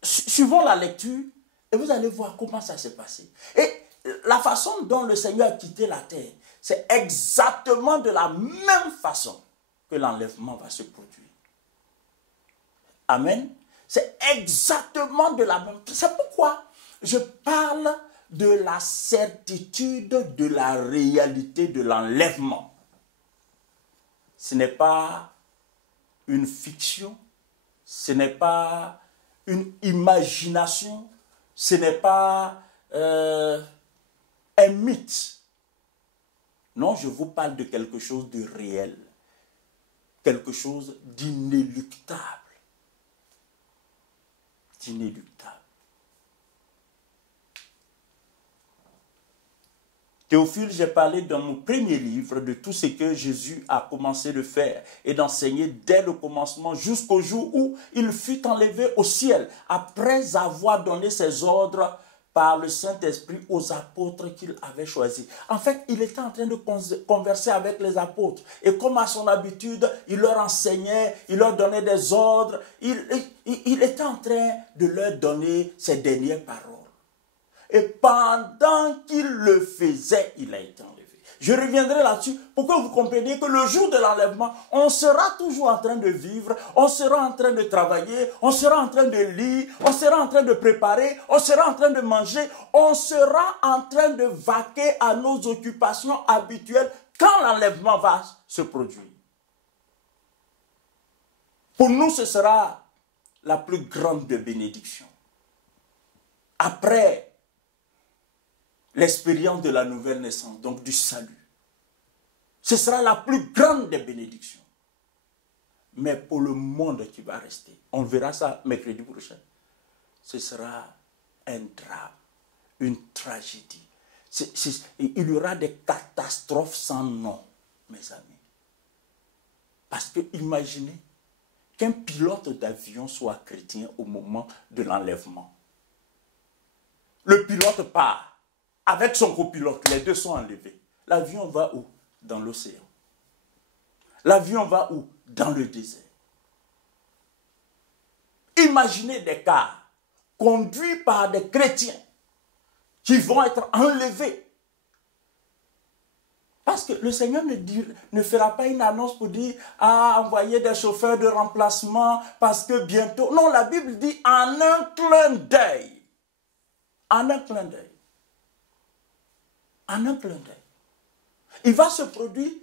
Suivons la lecture et vous allez voir comment ça s'est passé. Et la façon dont le Seigneur a quitté la terre, c'est exactement de la même façon que l'enlèvement va se produire. Amen. C'est exactement de la même façon. C'est pourquoi je parle de la certitude de la réalité de l'enlèvement. Ce n'est pas une fiction, ce n'est pas une imagination, ce n'est pas un mythe. Non, je vous parle de quelque chose de réel, quelque chose d'inéluctable. D'inéluctable. Théophile, j'ai parlé dans mon premier livre de tout ce que Jésus a commencé de faire et d'enseigner dès le commencement jusqu'au jour où il fut enlevé au ciel, après avoir donné ses ordres par le Saint-Esprit aux apôtres qu'il avait choisis. En fait, il était en train de converser avec les apôtres. Et comme à son habitude, il leur enseignait, il leur donnait des ordres. Il était en train de leur donner ses dernières paroles. Et pendant qu'il le faisait, il a été enlevé. Je reviendrai là-dessus pour que vous compreniez que le jour de l'enlèvement, on sera toujours en train de vivre, on sera en train de travailler, on sera en train de lire, on sera en train de préparer, on sera en train de manger, on sera en train de vaquer à nos occupations habituelles quand l'enlèvement va se produire. Pour nous, ce sera la plus grande des bénédictions. Après l'expérience de la nouvelle naissance, donc du salut. Ce sera la plus grande des bénédictions. Mais pour le monde qui va rester, on verra ça mercredi prochain, ce sera un drame, une tragédie. Il y aura des catastrophes sans nom, mes amis. Parce que imaginez qu'un pilote d'avion soit chrétien au moment de l'enlèvement. Le pilote part avec son copilote, les deux sont enlevés. L'avion va où? Dans l'océan. L'avion va où? Dans le désert. Imaginez des cars conduits par des chrétiens qui vont être enlevés. Parce que le Seigneur ne fera pas une annonce pour dire « Ah, envoyez des chauffeurs de remplacement parce que bientôt... » Non, la Bible dit « En un clin d'œil. » En un clin d'œil. En un clin d'œil. Il va se produire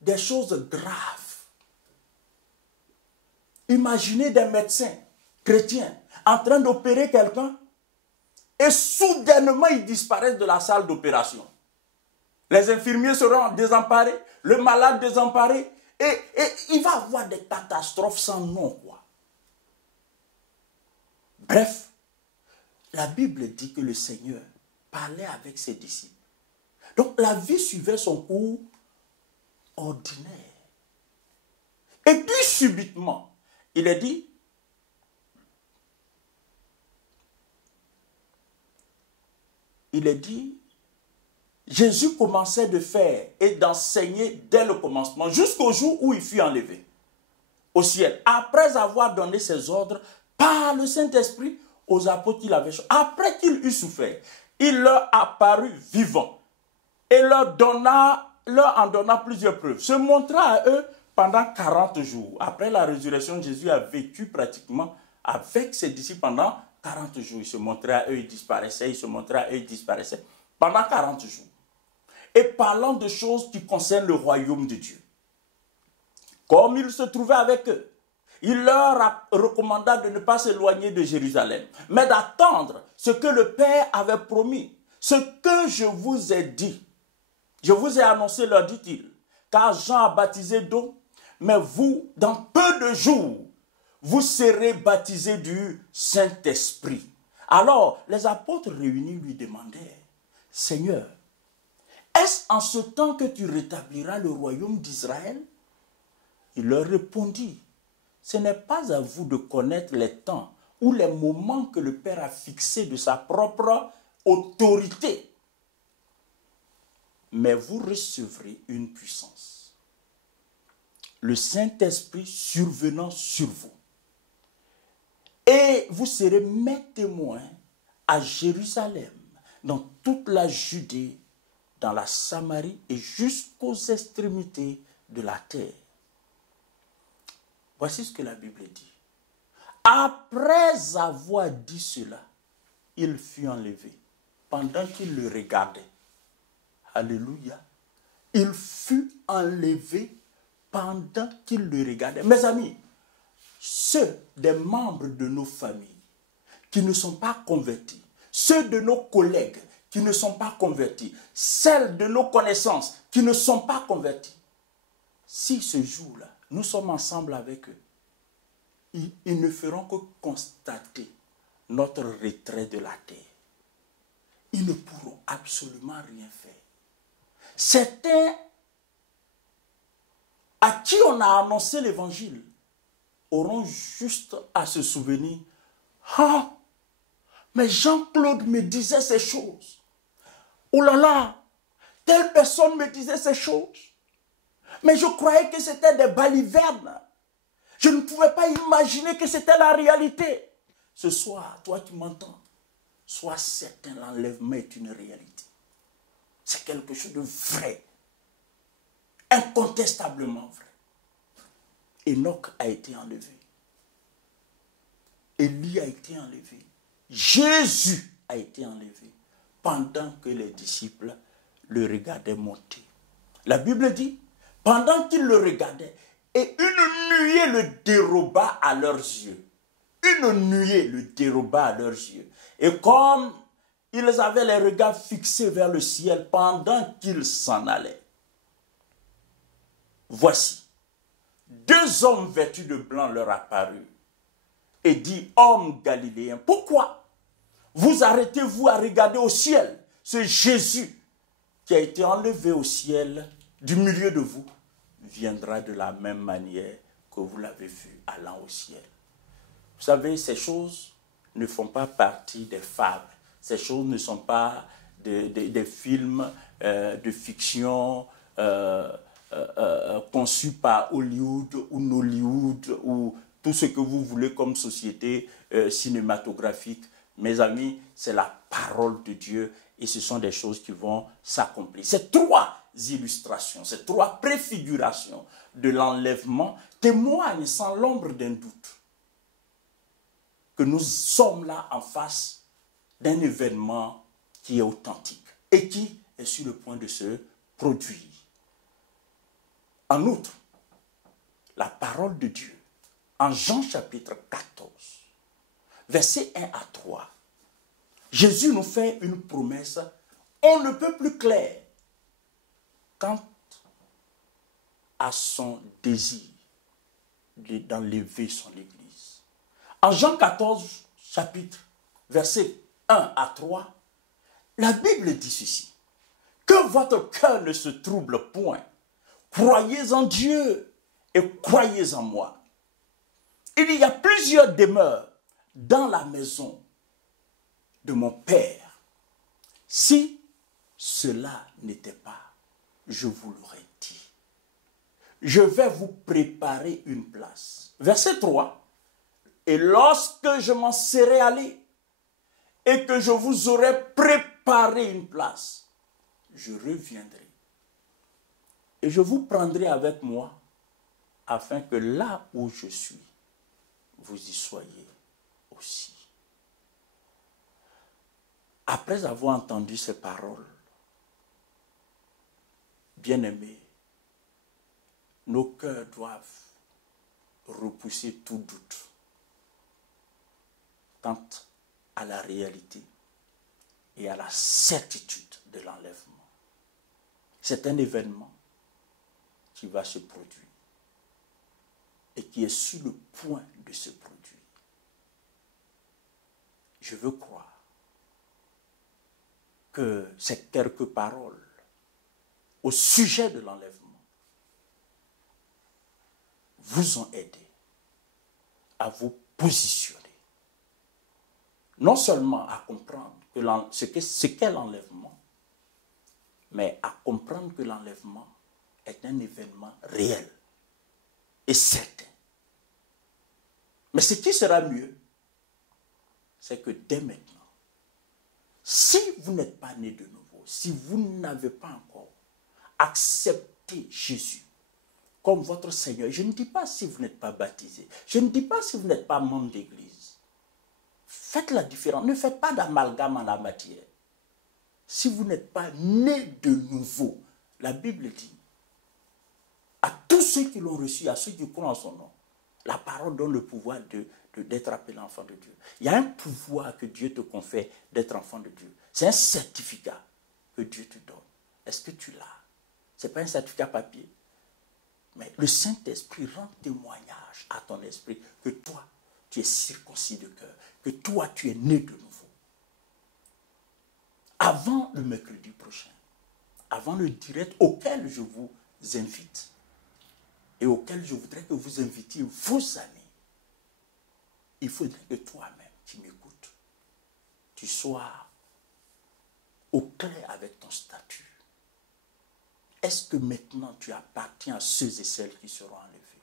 des choses graves. Imaginez des médecins chrétiens en train d'opérer quelqu'un et soudainement ils disparaissent de la salle d'opération. Les infirmiers seront désemparés, le malade désemparé, et il va y avoir des catastrophes sans nom, quoi. Bref, la Bible dit que le Seigneur parlait avec ses disciples. Donc la vie suivait son cours ordinaire. Et puis subitement, il est dit, Jésus commençait de faire et d'enseigner dès le commencement, jusqu'au jour où il fut enlevé au ciel. Après avoir donné ses ordres par le Saint-Esprit aux apôtres qu'il avait choisis. Après qu'il eut souffert, il leur apparut vivant et leur en donna plusieurs preuves. Se montra à eux pendant 40 jours. Après la résurrection, Jésus a vécu pratiquement avec ses disciples pendant 40 jours. Il se montrait à eux, il disparaissait, il se montrait à eux, il disparaissait. Pendant 40 jours. Et parlant de choses qui concernent le royaume de Dieu. Comme il se trouvait avec eux, il leur recommanda de ne pas s'éloigner de Jérusalem, mais d'attendre ce que le Père avait promis. Ce que je vous ai dit, je vous ai annoncé, leur dit-il, car Jean a baptisé d'eau, mais vous, dans peu de jours, vous serez baptisés du Saint-Esprit. Alors, les apôtres réunis lui demandèrent, Seigneur, est-ce en ce temps que tu rétabliras le royaume d'Israël? Il leur répondit, ce n'est pas à vous de connaître les temps ou les moments que le Père a fixés de sa propre autorité. Mais vous recevrez une puissance. Le Saint-Esprit survenant sur vous. Et vous serez mes témoins à Jérusalem, dans toute la Judée, dans la Samarie et jusqu'aux extrémités de la terre. Voici ce que la Bible dit. Après avoir dit cela, il fut enlevé pendant qu'il le regardait. Alléluia. Il fut enlevé pendant qu'il le regardait. Mes amis, ceux des membres de nos familles qui ne sont pas convertis, ceux de nos collègues qui ne sont pas convertis, celles de nos connaissances qui ne sont pas convertis, si ce jour-là, nous sommes ensemble avec eux, ils ne feront que constater notre retrait de la terre. Ils ne pourront absolument rien faire. Certains à qui on a annoncé l'évangile auront juste à se souvenir, ah, mais Jean-Claude me disait ces choses. Oh là là, telle personne me disait ces choses. Mais je croyais que c'était des balivernes. Je ne pouvais pas imaginer que c'était la réalité. Ce soir, toi qui m'entends, sois certain, l'enlèvement est une réalité. C'est quelque chose de vrai. Incontestablement vrai. Enoch a été enlevé. Élie a été enlevé. Jésus a été enlevé pendant que les disciples le regardaient monter. La Bible dit, pendant qu'ils le regardaient, et une nuée le déroba à leurs yeux. Une nuée le déroba à leurs yeux. Et comme ils avaient les regards fixés vers le ciel pendant qu'ils s'en allaient, voici, deux hommes vêtus de blanc leur apparurent et dit, hommes galiléens, pourquoi vous arrêtez-vous à regarder au ciel ce Jésus qui a été enlevé au ciel du milieu de vous? viendra de la même manière que vous l'avez vu allant au ciel. Vous savez, ces choses ne font pas partie des fables. Ces choses ne sont pas des films de fiction conçus par Hollywood ou Nollywood ou tout ce que vous voulez comme société cinématographique. Mes amis, c'est la parole de Dieu et ce sont des choses qui vont s'accomplir. Ces trois illustrations, ces trois préfigurations de l'enlèvement témoignent sans l'ombre d'un doute que nous sommes là en face d'un événement qui est authentique et qui est sur le point de se produire. En outre, la parole de Dieu, en Jean chapitre 14, versets 1 à 3, Jésus nous fait une promesse, on ne peut plus clair quant à son désir d'enlever son Église. En Jean 14, chapitre, versets 1 à 3, la Bible dit ceci: que votre cœur ne se trouble point. Croyez en Dieu et croyez en moi. Il y a plusieurs demeures dans la maison de mon Père. Si cela n'était pas, je vous l'aurais dit. Je vais vous préparer une place. Verset 3. Et lorsque je m'en serai allé et que je vous aurai préparé une place, je reviendrai. Et je vous prendrai avec moi afin que là où je suis, vous y soyez aussi. Après avoir entendu ces paroles, bien-aimés, nos cœurs doivent repousser tout doute quant à la réalité et à la certitude de l'enlèvement. C'est un événement qui va se produire et qui est sur le point de se produire. Je veux croire que ces quelques paroles au sujet de l'enlèvement vous ont aidé à vous positionner. Non seulement à comprendre ce qu'est l'enlèvement, mais à comprendre que l'enlèvement est un événement réel et certain. Mais ce qui sera mieux, c'est que dès maintenant, si vous n'êtes pas né de nouveau, si vous n'avez pas encore accepté Jésus comme votre Seigneur, je ne dis pas si vous n'êtes pas baptisé, je ne dis pas si vous n'êtes pas membre d'église, faites la différence, ne faites pas d'amalgame en la matière. Si vous n'êtes pas né de nouveau, la Bible dit, à tous ceux qui l'ont reçu, à ceux qui croient en son nom, la parole donne le pouvoir d'être appelé enfant de Dieu. Il y a un pouvoir que Dieu te confère d'être enfant de Dieu. C'est un certificat que Dieu te donne. Est-ce que tu l'as? Ce n'est pas un certificat papier. Mais le Saint-Esprit rend témoignage à ton esprit que toi, tu es circoncis de cœur, que toi, tu es né de nouveau. Avant le mercredi prochain, avant le direct auquel je vous invite et auquel je voudrais que vous invitiez vos amis, il faudrait que toi-même, qui m'écoutes, tu sois au clair avec ton statut. Est-ce que maintenant tu appartiens à ceux et celles qui seront enlevés?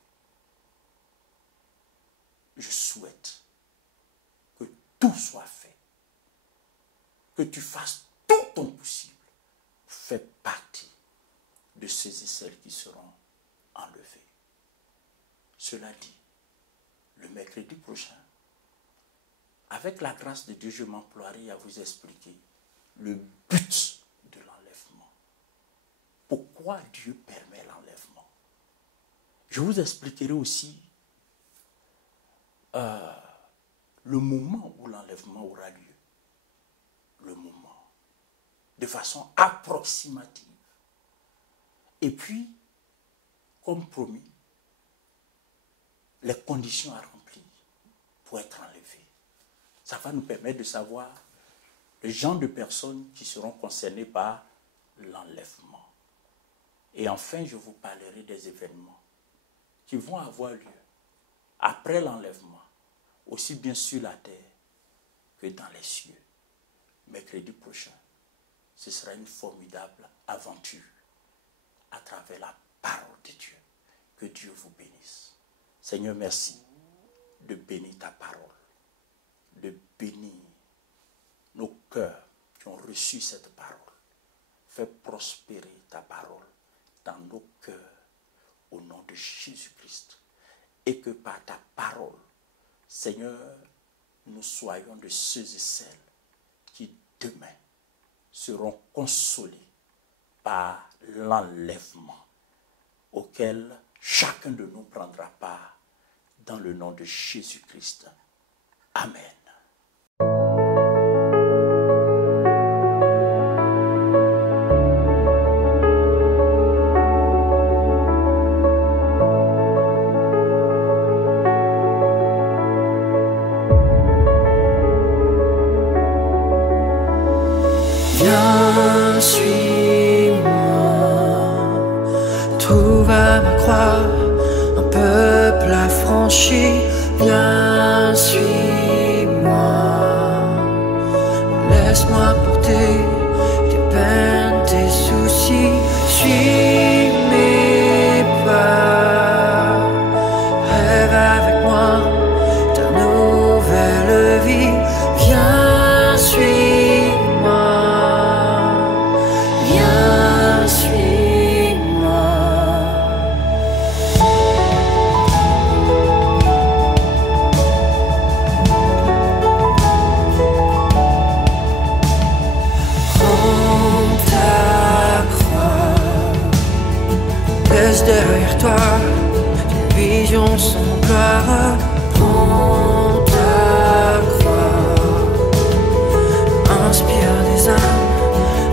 Je souhaite que tout soit fait, que tu fasses tout ton possible pour faire partie de ceux et celles qui seront enlevés. Cela dit, le mercredi prochain, avec la grâce de Dieu, je m'emploierai à vous expliquer le but de l'enlèvement. Pourquoi Dieu permet l'enlèvement? Je vous expliquerai aussi le moment où l'enlèvement aura lieu. Le moment. De façon approximative. Et puis, comme promis, les conditions à remplir pour être enlevé. Ça va nous permettre de savoir le genre de personnes qui seront concernées par l'enlèvement. Et enfin, je vous parlerai des événements qui vont avoir lieu après l'enlèvement, aussi bien sur la terre que dans les cieux. Mercredi prochain, ce sera une formidable aventure à travers la parole de Dieu. Que Dieu vous bénisse. Seigneur, merci de bénir ta parole, de bénir nos cœurs qui ont reçu cette parole. Fais prospérer ta parole dans nos cœurs au nom de Jésus-Christ. Et que par ta parole, Seigneur, nous soyons de ceux et celles qui demain seront consolés par l'enlèvement auquel chacun de nous prendra part dans le nom de Jésus-Christ. Amen. Viens, suis-moi, trouve à ma croix un peuple affranchi. Viens, suis-moi, laisse-moi porter tes peines, tes soucis. Suis mes pas, rêve avec moi ta nouvelle vie. Viens, suis-moi. Laisse derrière toi tes visions sans gloire. Prends ta croix, inspire des âmes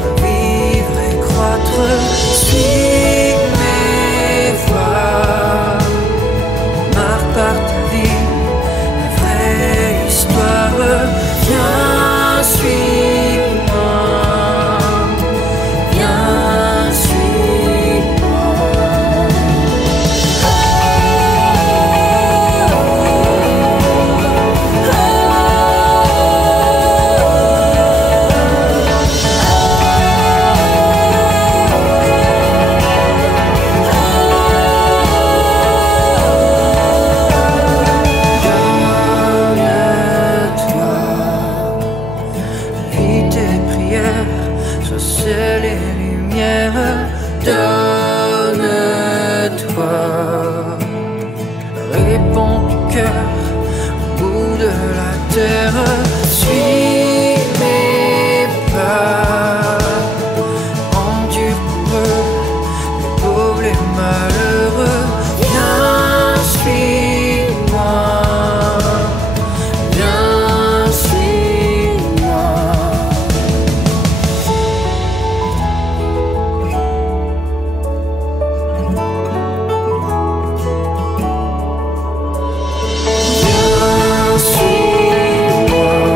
à vivre et croître. Suis mes voies, marque par ta vie la vraie histoire. Viens, suis-moi, viens, suis-moi. C'est les lumières, donne-toi, répands ton cœur au bout de la terre. Suis mes pas, endure pour eux, les pauvres, les malheureux. Viens, suis-moi, viens, suis-moi. Viens, suis-moi.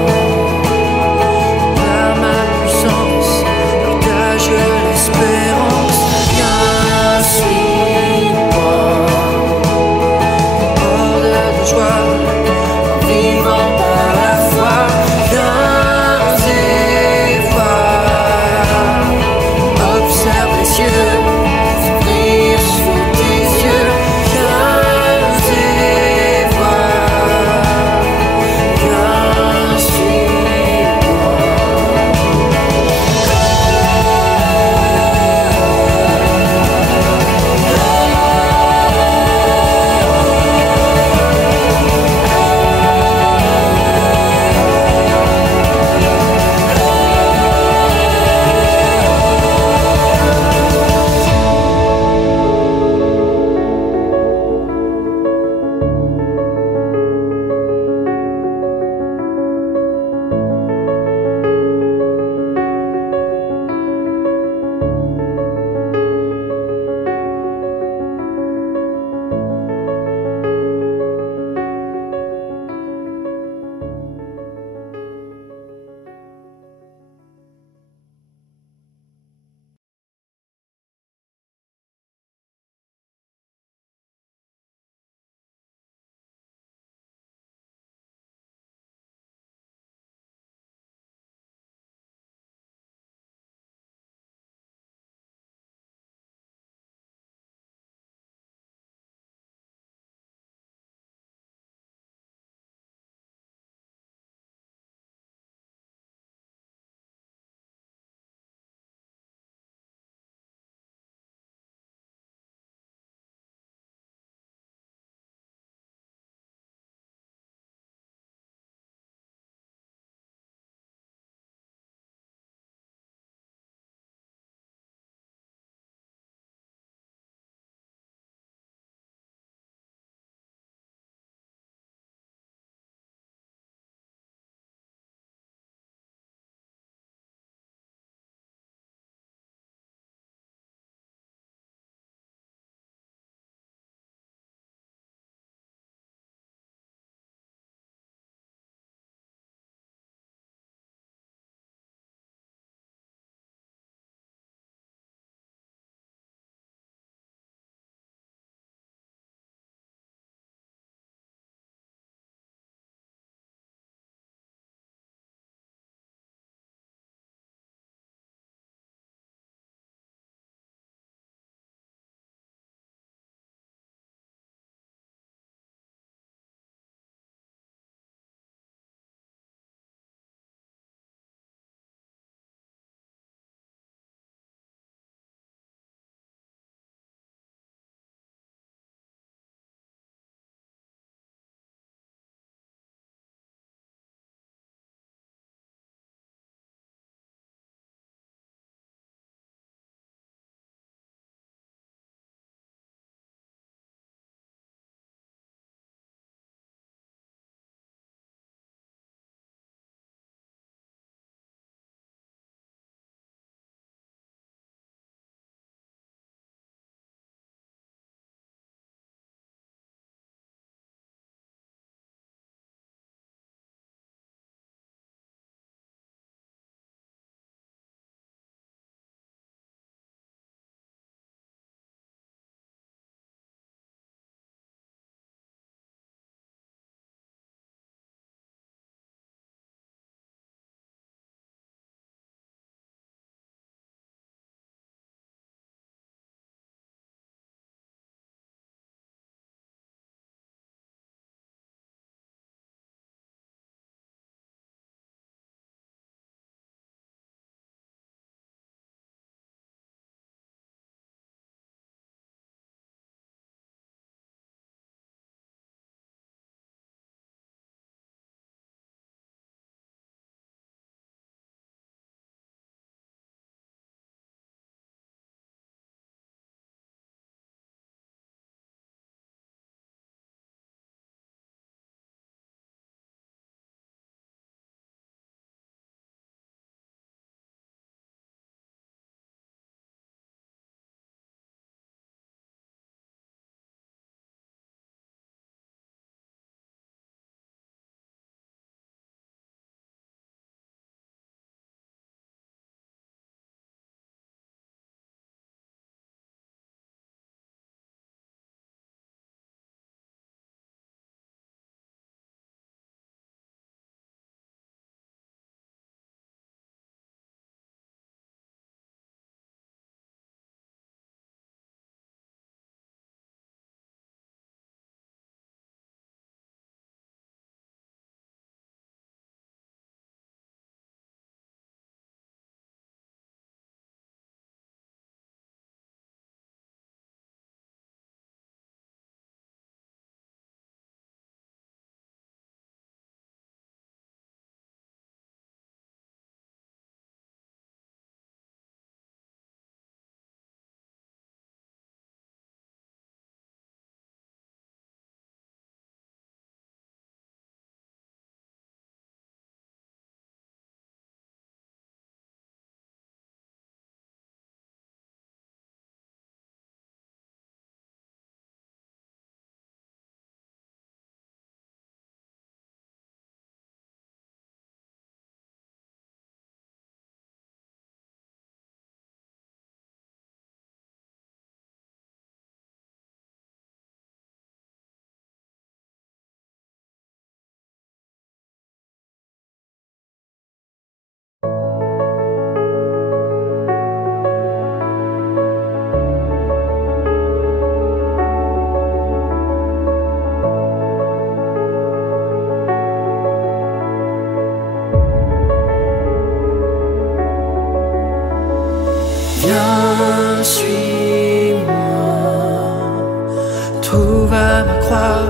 ma croix,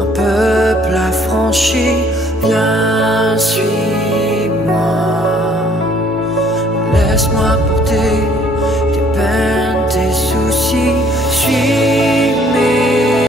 un peuple affranchi, viens, suis-moi. Laisse-moi porter